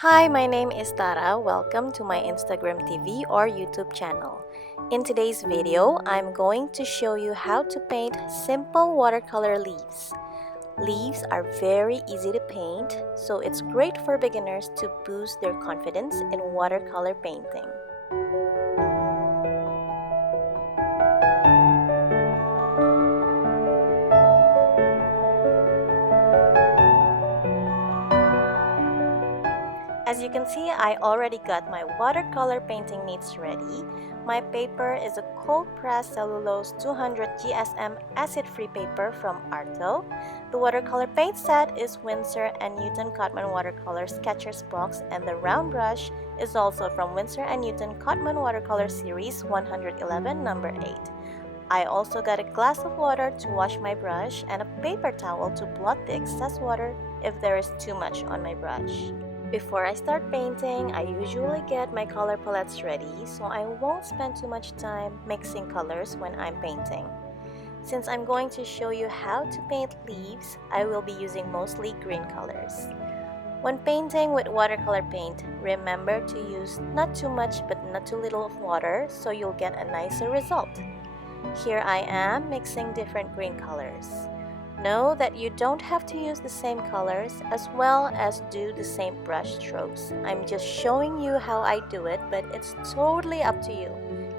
Hi, my name is Tara. Welcome to my Instagram TV or YouTube channel. In today's video, I'm going to show you how to paint simple watercolor leaves. Leaves are very easy to paint, so it's great for beginners to boost their confidence in watercolor painting. As you can see, I already got my watercolor painting needs ready. My paper is a cold pressed cellulose 200 GSM acid-free paper from Arto. The watercolor paint set is Winsor and Newton Cotman watercolor sketchers box, and the round brush is also from Winsor and Newton Cotman watercolor series 111 number 8. I also got a glass of water to wash my brush and a paper towel to blot the excess water if there is too much on my brush. Before I start painting, I usually get my color palettes ready so I won't spend too much time mixing colors when I'm painting. Since I'm going to show you how to paint leaves, I will be using mostly green colors. When painting with watercolor paint, remember to use not too much but not too little of water so you'll get a nicer result. Here I am mixing different green colors. Know that you don't have to use the same colors as well as do the same brush strokes. I'm just showing you how I do it, but it's totally up to you.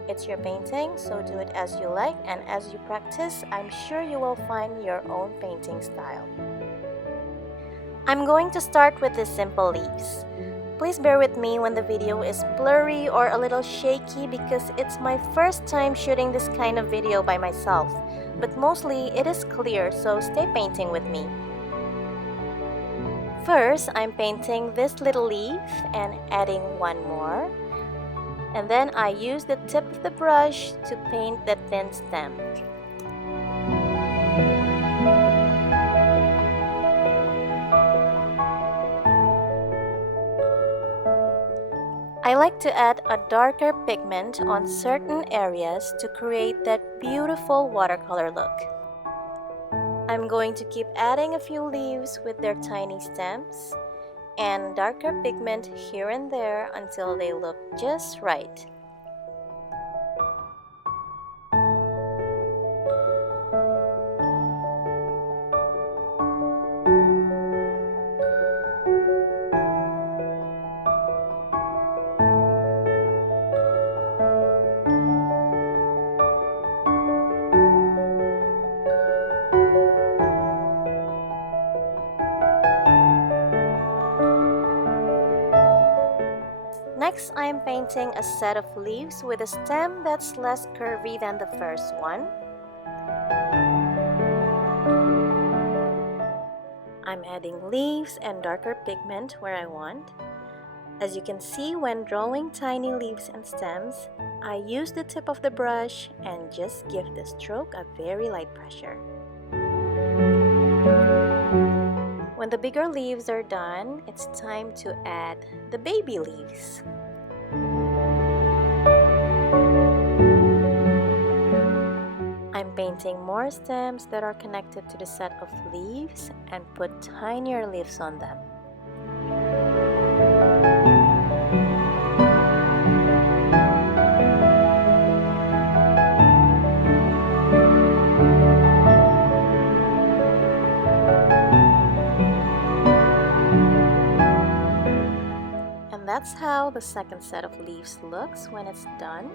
It's your painting, so do it as you like, and as you practice, I'm sure you will find your own painting style. I'm going to start with the simple leaves. Please bear with me when the video is blurry or a little shaky because it's my first time shooting this kind of video by myself. But mostly it is clear, so stay painting with me. First, I'm painting this little leaf and adding one more. And then I use the tip of the brush to paint the thin stem. I like to add a darker pigment on certain areas to create that beautiful watercolor look. I'm going to keep adding a few leaves with their tiny stems and darker pigment here and there until they look just right. Next, I am painting a set of leaves with a stem that's less curvy than the first one. I'm adding leaves and darker pigment where I want. As you can see, when drawing tiny leaves and stems, I use the tip of the brush and just give the stroke a very light pressure. When the bigger leaves are done, it's time to add the baby leaves. I'm painting more stems that are connected to the set of leaves and put tinier leaves on them. That's how the second set of leaves looks when it's done.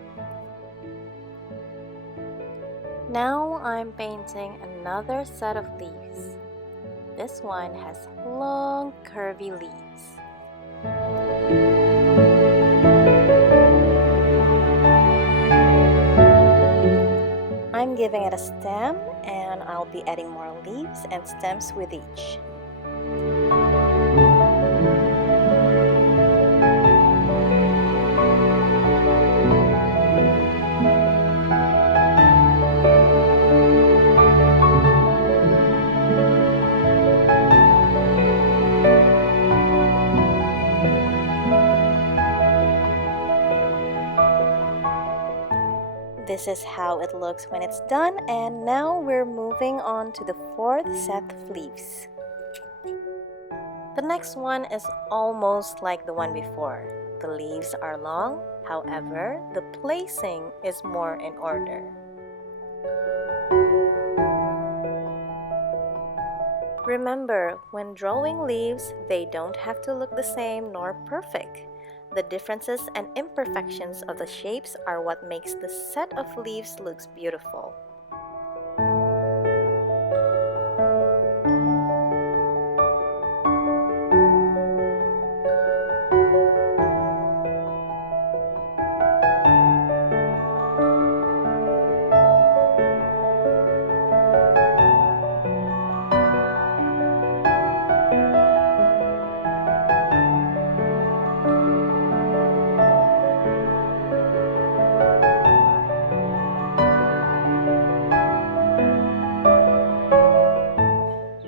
Now I'm painting another set of leaves. This one has long, curvy leaves. I'm giving it a stem, and I'll be adding more leaves and stems with each. This is how it looks when it's done, and now we're moving on to the fourth set of leaves. The next one is almost like the one before. The leaves are long, however, the placing is more in order. Remember, when drawing leaves, they don't have to look the same nor perfect. The differences and imperfections of the shapes are what makes the set of leaves looks beautiful.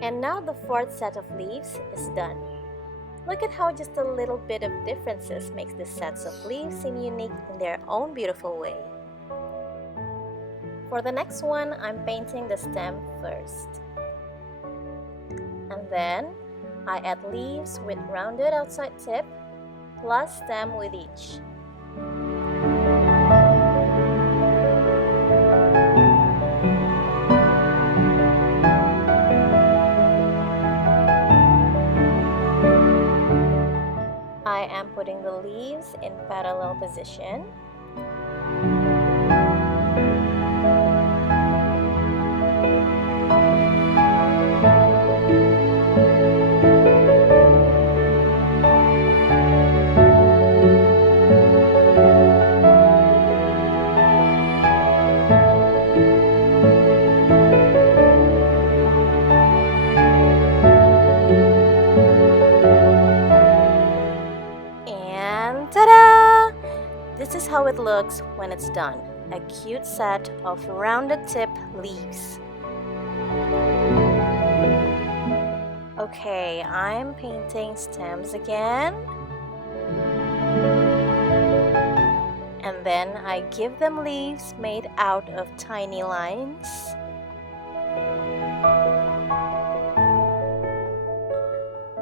And now the fourth set of leaves is done. Look at how just a little bit of differences makes the sets of leaves seem unique in their own beautiful way. For the next one, I'm painting the stem first. And then, I add leaves with rounded outside tip, plus stem with each. I am putting the leaves in parallel position. Ta-da! This is how it looks when it's done. A cute set of rounded tip leaves. Okay, I'm painting stems again. And then I give them leaves made out of tiny lines.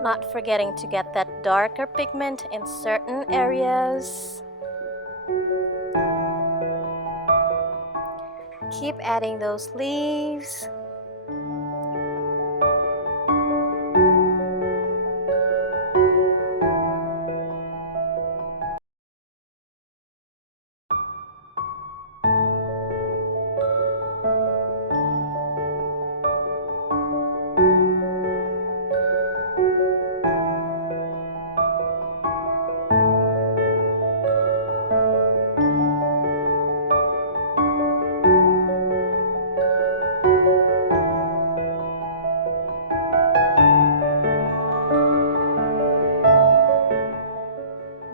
Not forgetting to get that darker pigment in certain areas. Keep adding those leaves.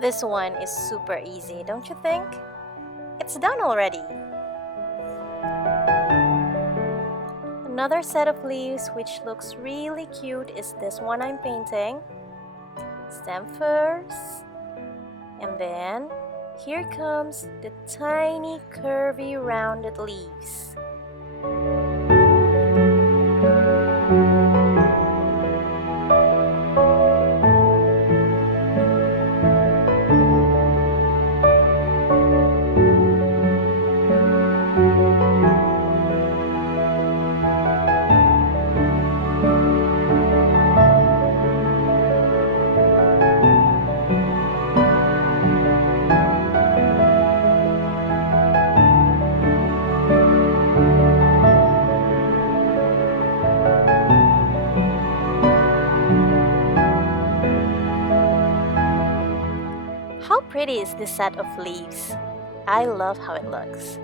This one is super easy, don't you think? It's done already. Another set of leaves which looks really cute is this one I'm painting. Stem first, and then here comes the tiny curvy rounded leaves. How pretty is this set of leaves? I love how it looks.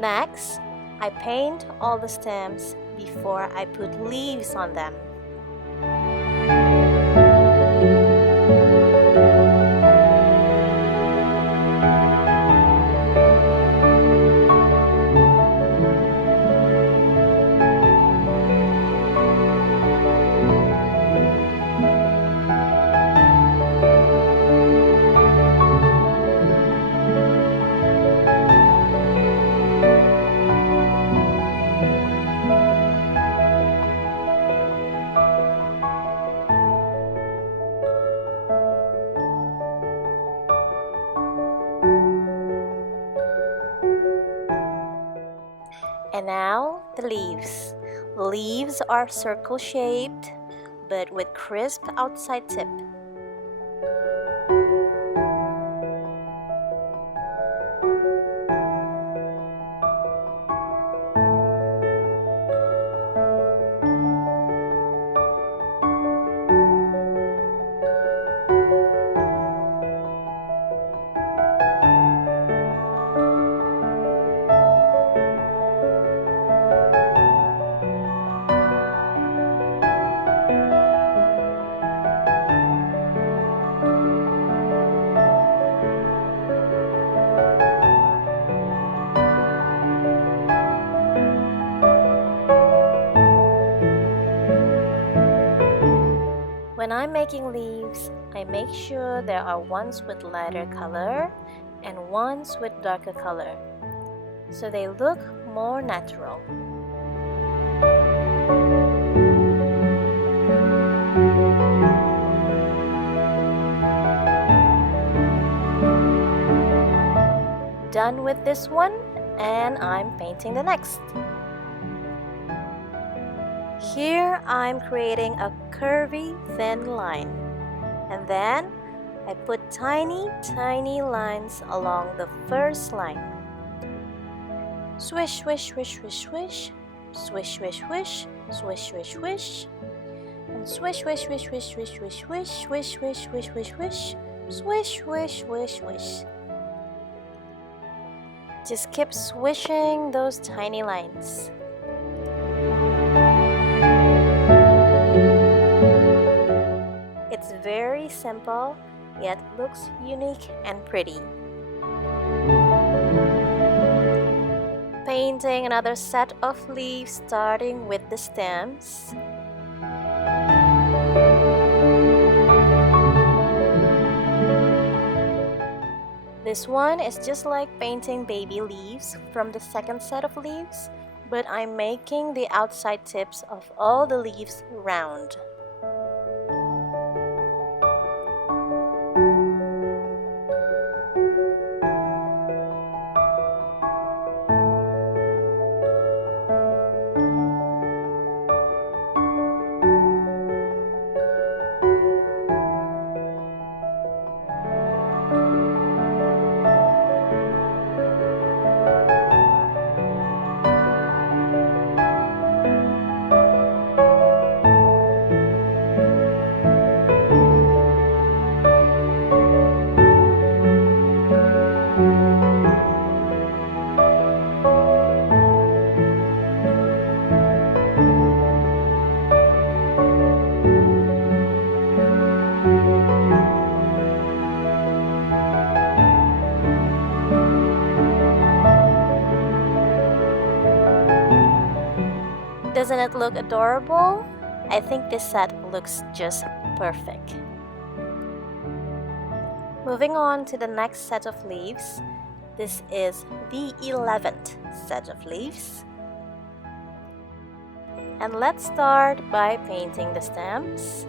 Next, I paint all the stems before I put leaves on them. And now the leaves. The leaves are circle-shaped, but with crisp outside tip. When I'm making leaves, I make sure there are ones with lighter color and ones with darker color, so they look more natural. Done with this one, and I'm painting the next. Here I'm creating a curvy thin line, and then I put tiny lines along the first line. Swish, swish, swish, swish, swish, swish, swish, swish, swish, swish, swish, and swish, swish, swish, swish, swish, swish, swish, swish, swish, swish, swish, swish, swish, swish, swish, swish. Just keep swishing those tiny lines. It's very simple, yet looks unique and pretty. Painting another set of leaves starting with the stems. This one is just like painting baby leaves from the second set of leaves, but I'm making the outside tips of all the leaves round. Doesn't it look adorable? I think this set looks just perfect. Moving on to the next set of leaves. This is the 11th set of leaves. And let's start by painting the stems.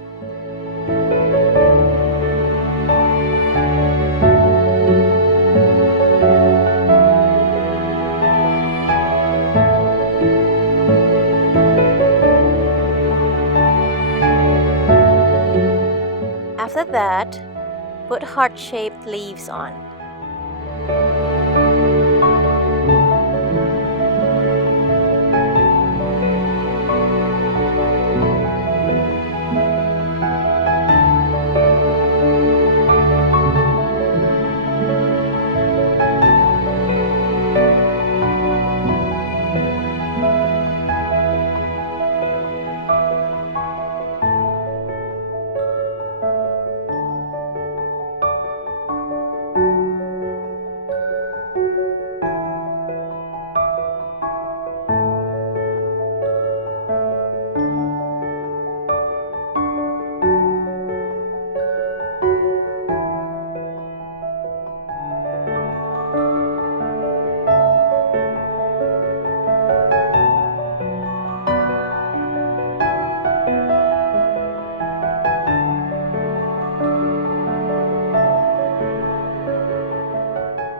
After that, put heart-shaped leaves on.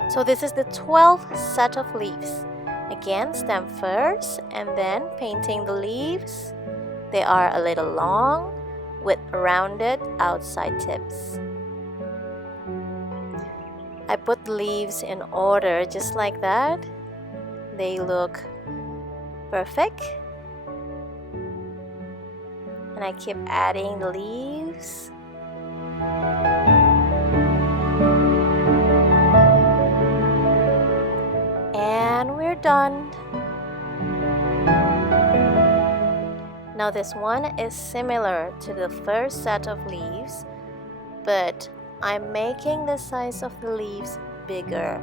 So this is the 12th set of leaves. Again, stem first and then painting the leaves. They are a little long with rounded outside tips. I put the leaves in order just like that. They look perfect. And I keep adding the leaves. And we're done. Now this one is similar to the first set of leaves, but I'm making the size of the leaves bigger.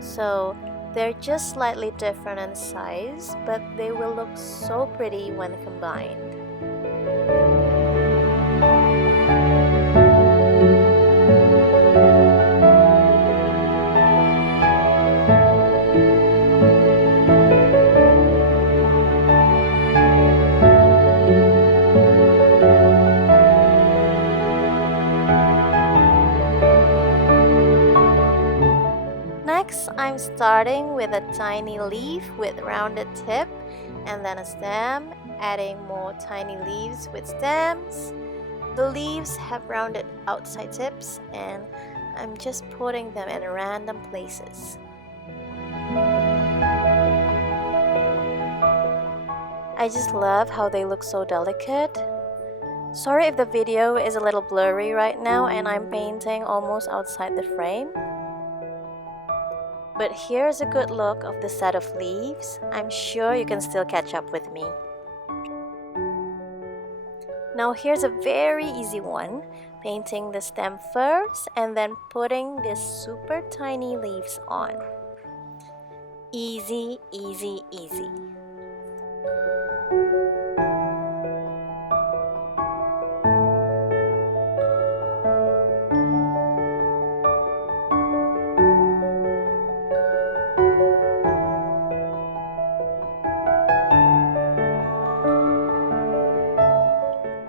So they're just slightly different in size, but they will look so pretty when combined. Next, I'm starting with a tiny leaf with rounded tip and then a stem, adding more tiny leaves with stems. The leaves have rounded outside tips and I'm just putting them in random places. I just love how they look so delicate. Sorry if the video is a little blurry right now and I'm painting almost outside the frame. But here's a good look of the set of leaves. I'm sure you can still catch up with me. Now here's a very easy one. Painting the stem first and then putting these super tiny leaves on. Easy, easy, easy.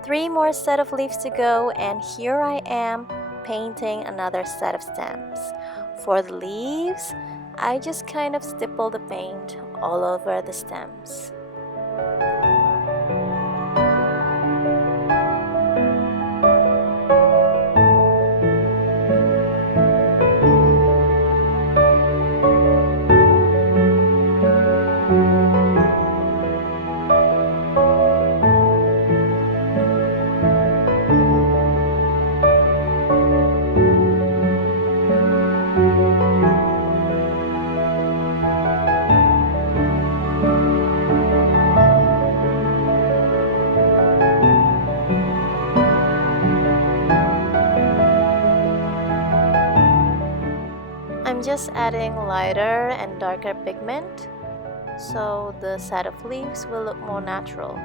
Three more set of leaves to go, and here I am painting another set of stems. For the leaves, I just kind of stipple the paint all over the stems. I'm just adding lighter and darker pigment, so the set of leaves will look more natural.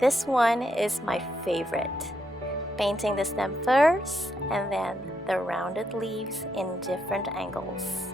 This one is my favorite. Painting the stem first and then the rounded leaves in different angles.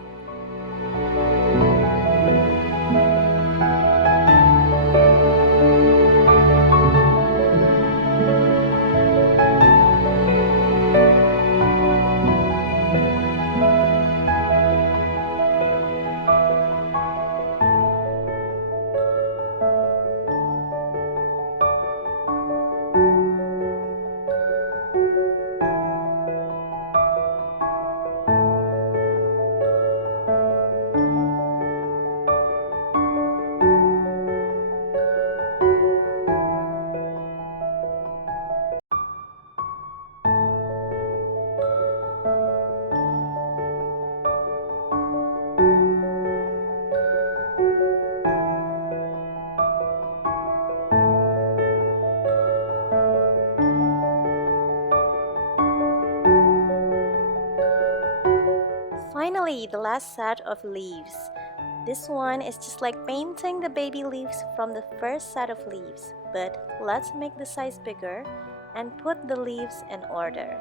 Finally, the last set of leaves. This one is just like painting the baby leaves from the first set of leaves, but let's make the size bigger and put the leaves in order.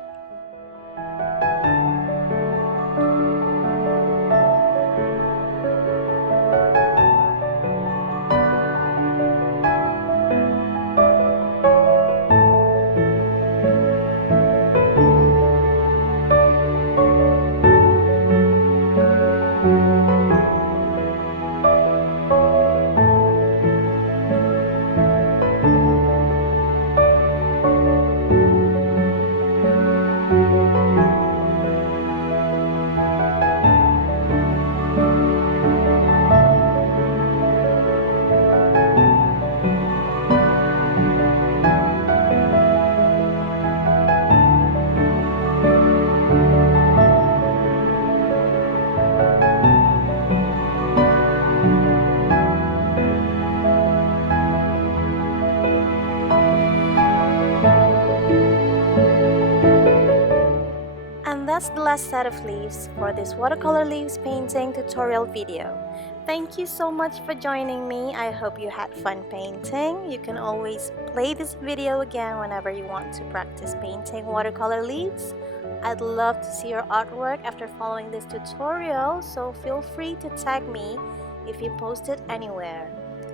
That's the last set of leaves for this watercolor leaves painting tutorial video. Thank you so much for joining me. I hope you had fun painting. You can always play this video again whenever you want to practice painting watercolor leaves. I'd love to see your artwork after following this tutorial, so feel free to tag me if you post it anywhere.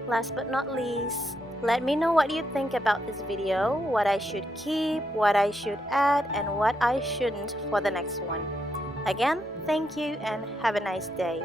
Last but not least, let me know what you think about this video, what I should keep, what I should add, and what I shouldn't for the next one. Again, thank you and have a nice day.